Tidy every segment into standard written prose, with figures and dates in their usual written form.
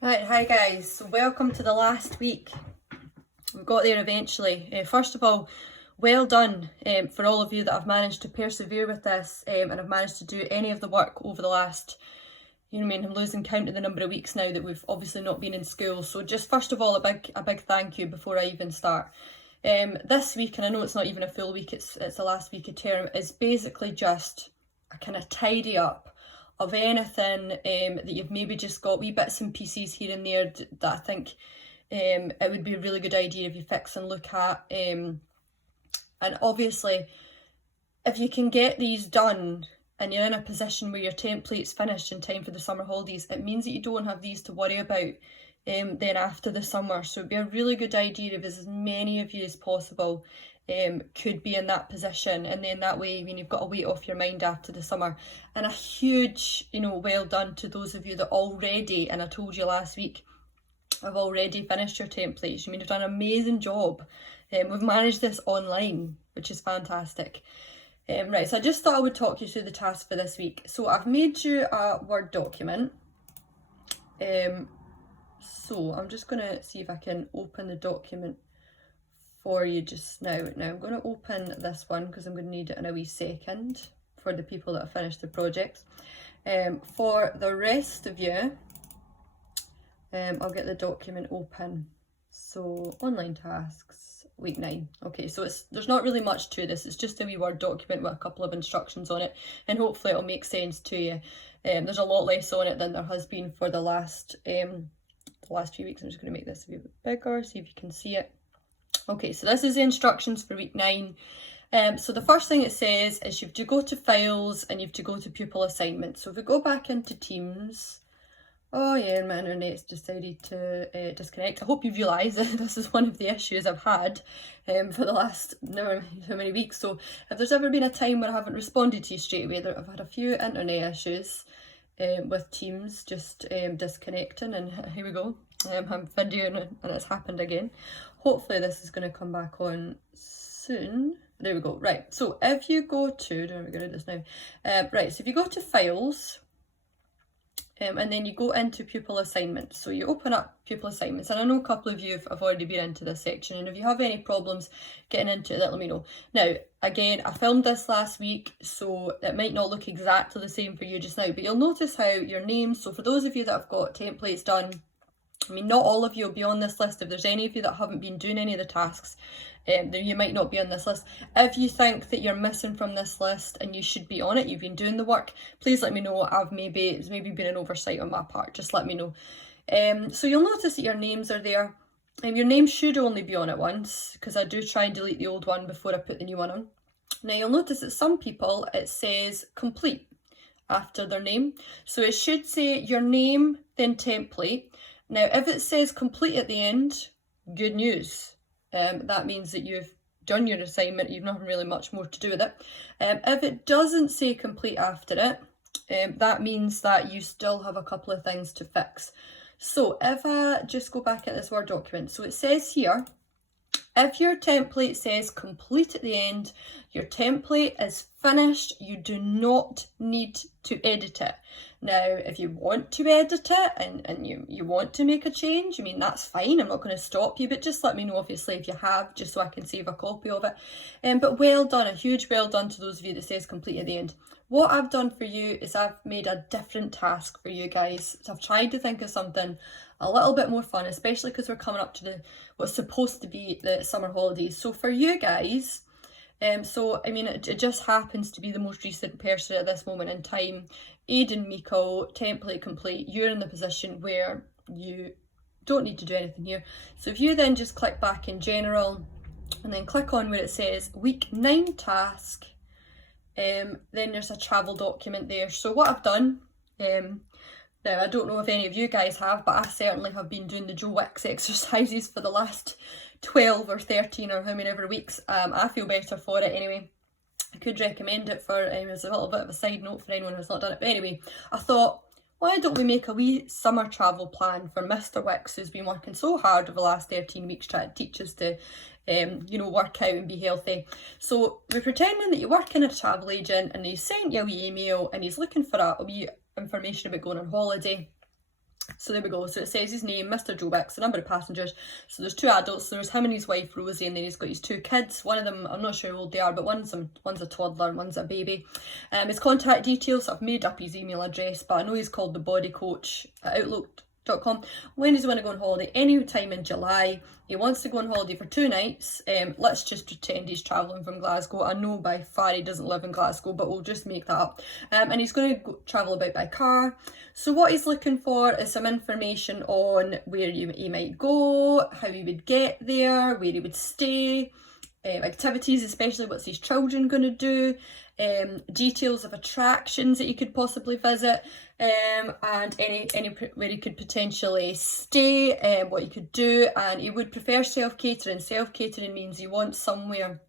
Right, hi guys. So welcome to the last week. We got there eventually. First of all, well done for all of you that have managed to persevere with this and have managed to do any of the work over the last, I'm losing count of the number of weeks now that we've obviously not been in school. So just first of all, a big thank you before I even start. This week, and I know it's not even a full week, it's the last week of term, is basically just a kind of tidy up of anything that you've maybe just got wee bits and pieces here and there that I think it would be a really good idea if you fix and look at. And obviously, if you can get these done and you're in a position where your template's finished in time for the summer holidays, it means that you don't have these to worry about then after the summer. So it'd be a really good idea if as many of you as possible could be in that position, and then that way you've got a weight off your mind after the summer. And a huge well done to those of you that already, and I told you last week, have already finished your templates. You've done an amazing job. We've managed this online, which is fantastic. Right, so I just thought I would talk you through the task for this week. So I've made you a Word document. So I'm just going to see if I can open the document for you just now. Now I'm going to open this one because I'm going to need it in a wee second for the people that have finished the projects. For the rest of you, I'll get the document open. So online tasks, week 9. Okay, so there's not really much to this. It's just a wee Word document with a couple of instructions on it, and hopefully it'll make sense to you. There's a lot less on it than there has been for the last few weeks. I'm just going to make this a wee bit bigger, see if you can see it. Okay, so this is the instructions for week 9. So the first thing it says is you have to go to files and you have to go to pupil assignments. So if we go back into Teams, oh yeah, my internet's decided to disconnect. I hope you realise that this is one of the issues I've had for the last how many weeks. So if there's ever been a time where I haven't responded to you straight away, I've had a few internet issues with Teams just disconnecting, and here we go. I'm videoing and it's happened again. Hopefully this is going to come back on soon. There we go. Right, so if you go to, don't we get rid of this now? Right, so if you go to files, and then you go into pupil assignments. So you open up pupil assignments, and I know a couple of you have already been into this section, and if you have any problems getting into it, let me know. Now, again, I filmed this last week, so it might not look exactly the same for you just now, but you'll notice how your names, so for those of you that have got templates done, not all of you will be on this list. If there's any of you that haven't been doing any of the tasks, then you might not be on this list. If you think that you're missing from this list and you should be on it, you've been doing the work, please let me know. It's maybe been an oversight on my part. Just let me know. So you'll notice that your names are there. Your name should only be on it once, because I do try and delete the old one before I put the new one on. Now you'll notice that some people, it says complete after their name. So it should say your name, then template. Now, if it says complete at the end, good news. That means that you've done your assignment, you've not really much more to do with it. If it doesn't say complete after it, that means that you still have a couple of things to fix. So if I just go back at this Word document, so it says here, if your template says complete at the end, your template is finished. You do not need to edit it. Now, if you want to edit it and you want to make a change, that's fine. I'm not going to stop you, but just let me know, obviously, if you have, just so I can save a copy of it. But well done, a huge well done to those of you that says complete at the end. What I've done for you is I've made a different task for you guys. So I've tried to think of something a little bit more fun, especially because we're coming up to what's supposed to be the summer holidays. So for you guys, it just happens to be the most recent person at this moment in time. Aidan Meikle, template complete. You're in the position where you don't need to do anything here. So if you then just click back in general and then click on where it says week 9 task, then there's a travel document there. So what I've done, now I don't know if any of you guys have, but I certainly have been doing the Joe Wicks exercises for the last 12 or 13 or how many ever weeks. I feel better for it anyway. I could recommend it for, as a little bit of a side note for anyone who's not done it. But anyway, I thought, why don't we make a wee summer travel plan for Mr. Wicks, who's been working so hard over the last 13 weeks trying to teach us to, work out and be healthy. So we're pretending that you work in a travel agent and he's sent you a wee email and he's looking for a wee information about going on holiday. So there we go. So it says his name, Mr. Joe Wicks, the number of passengers. So there's 2 adults. So there's him and his wife Rosie, and then he's got his 2 kids. One of them, I'm not sure how old they are, but one's a toddler and one's a baby. His contact details, I've made up his email address, but I know he's called the Body Coach at Outlook.com. When does he want to go on holiday? Any time in July. He wants to go on holiday for 2 nights. Let's just pretend he's travelling from Glasgow. I know by far he doesn't live in Glasgow, but we'll just make that up. And he's going to travel about by car. So what he's looking for is some information on where he might go, how he would get there, where he would stay, activities, especially what's his children going to do, details of attractions that he could possibly visit, and any where he could potentially stay, what he could do. And he would prefer self-catering. Self-catering means he wants somewhere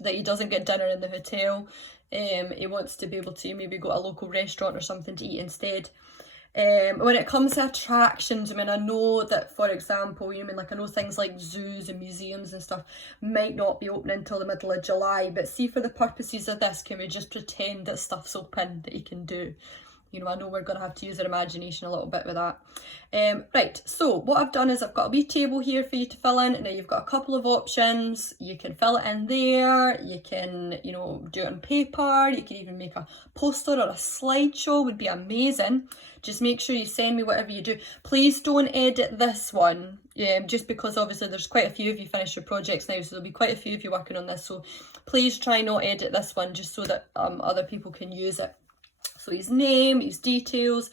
that he doesn't get dinner in the hotel. He wants to be able to maybe go to a local restaurant or something to eat instead. When it comes to attractions, I mean, I know that, for example, I know things like zoos and museums and stuff might not be opening until the middle of July, but see, for the purposes of this, can we just pretend that stuff's open that you can do? I know we're going to have to use our imagination a little bit with that. Right, so what I've done is I've got a wee table here for you to fill in. Now you've got a couple of options. You can fill it in there. You can, do it on paper. You can even make a poster or a slideshow, would be amazing. Just make sure you send me whatever you do. Please don't edit this one, just because obviously there's quite a few of you finished your projects now, so there'll be quite a few of you working on this. So please try not edit this one, just so that other people can use it. So his name, his details,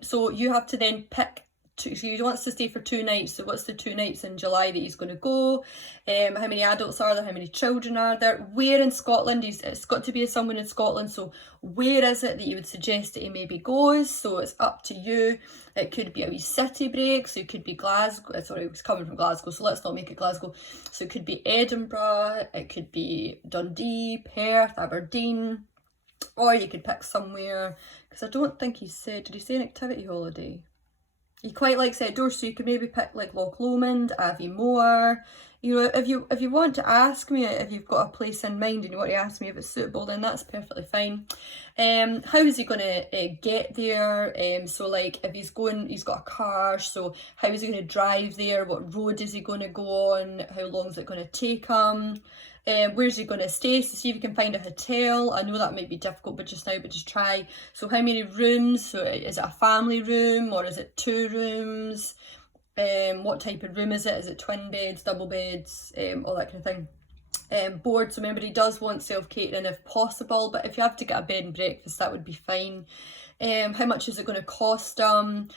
so you have to then pick, so he wants to stay for 2 nights, so what's the 2 nights in July that he's going to go, how many adults are there, how many children are there, where in Scotland, it's got to be someone in Scotland, so where is it that you would suggest that he maybe goes? So it's up to you. It could be a wee city break, so it could be Glasgow, sorry, it was coming from Glasgow, so let's not make it Glasgow. So it could be Edinburgh, it could be Dundee, Perth, Aberdeen, or you could pick somewhere, because I don't think he said, did he say an activity holiday? He quite likes outdoors, so you could maybe pick like Loch Lomond, Aviemore. If you want to ask me, if you've got a place in mind and you want to ask me if it's suitable, then that's perfectly fine. How is he going to get there? So like if he's got a car, so how is he going to drive there? What road is he going to go on? How long is it going to take him? Where's he going to stay? So see if you can find a hotel. I know that might be difficult, but just try. So how many rooms? So is it a family room or is it 2 rooms? What type of room is it? Is it twin beds, double beds, all that kind of thing. Board, so remember he does want self-catering if possible, but if you have to get a bed and breakfast, that would be fine. How much is it going to cost them?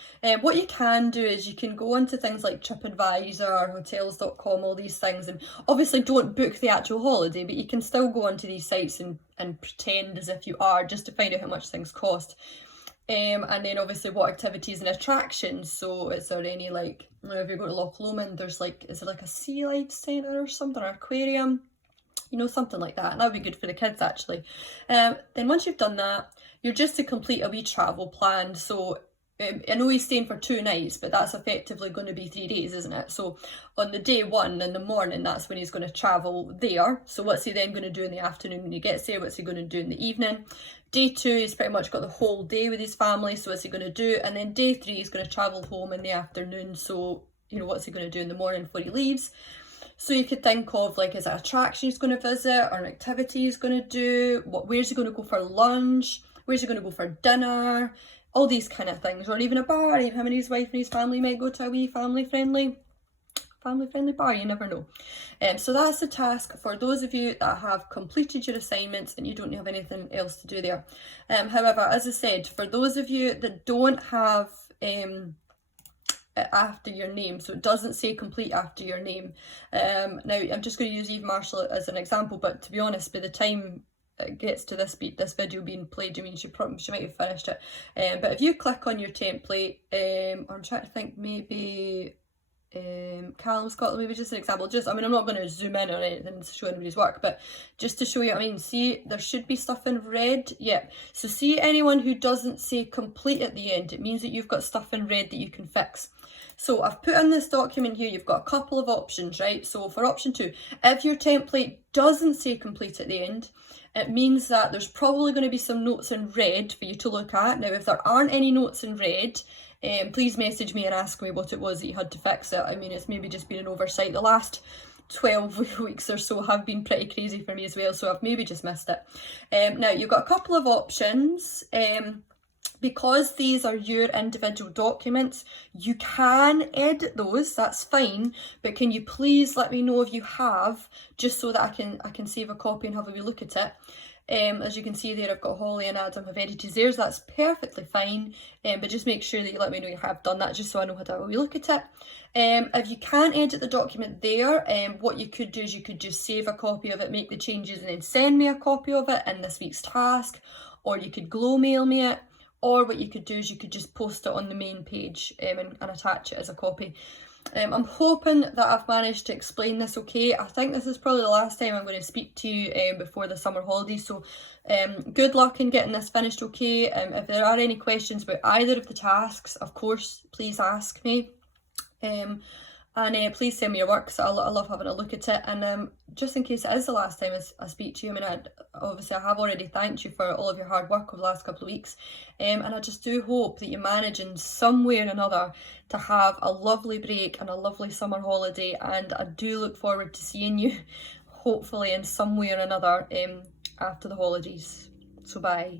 What you can do is you can go onto things like TripAdvisor, hotels.com, all these things, and obviously don't book the actual holiday, but you can still go onto these sites and pretend as if you are, just to find out how much things cost. And then obviously what activities and attractions. So is there any, like, if you go to Loch Lomond, is there like a sea life centre or something, or aquarium? Something like that. And that would be good for the kids, actually. Then once you've done that, you're just to complete a wee travel plan. So I know he's staying for 2 nights, but that's effectively going to be 3 days, isn't it? So on the day 1 in the morning, that's when he's going to travel there. So what's he then going to do in the afternoon when he gets there? What's he going to do in the evening? Day 2, he's pretty much got the whole day with his family, so what's he going to do? And then day 3, he's going to travel home in the afternoon, so, what's he going to do in the morning before he leaves? So you could think of, like, is it an attraction he's going to visit, or an activity he's going to do? Where's he going to go for lunch? Where's he going to go for dinner? All these kind of things, or even a bar. Even him and his wife and his family might go to a wee family-friendly bar, you never know. So that's the task for those of you that have completed your assignments and you don't have anything else to do there. However, as I said, for those of you that don't have after your name, so it doesn't say complete after your name. Now I'm just going to use Eve Marshall as an example, but to be honest, by the time it gets to this video being played, I mean, she might have finished it. But if you click on your template, I'm trying to think, maybe Callum Scotland, maybe just an example. I'm not going to zoom in on anything to show anybody's work, but just to show you what I mean. See, there should be stuff in red. Yeah, so see, anyone who doesn't say complete at the end, it means that you've got stuff in red that you can fix. So I've put in this document here, you've got a couple of options, right? So for option 2, if your template doesn't say complete at the end, it means that there's probably going to be some notes in red for you to look at. Now, if there aren't any notes in red, please message me and ask me what it was that you had to fix it. I mean, it's maybe just been an oversight. The last 12 weeks or so have been pretty crazy for me as well, so I've maybe just missed it. Now, you've got a couple of options. Because these are your individual documents, you can edit those, that's fine, but can you please let me know if you have, just so that I can save a copy and have a wee look at it. As you can see there, I've got Holly and Adam have edited theirs, that's perfectly fine, but just make sure that you let me know you have done that, just so I know how to have a wee look at it. If you can't edit the document there, what you could do is you could just save a copy of it, make the changes and then send me a copy of it in this week's task, or you could glow mail me it, or what you could do is you could just post it on the main page and attach it as a copy. I'm hoping that I've managed to explain this okay. I think this is probably the last time I'm going to speak to you before the summer holidays, so good luck in getting this finished okay. If there are any questions about either of the tasks, of course, please ask me. And please send me your work, because I love having a look at it. And just in case it is the last time I speak to you, I mean, obviously I have already thanked you for all of your hard work over the last couple of weeks. And I just do hope that you manage in some way or another to have a lovely break and a lovely summer holiday. And I do look forward to seeing you, hopefully in some way or another, after the holidays. So bye.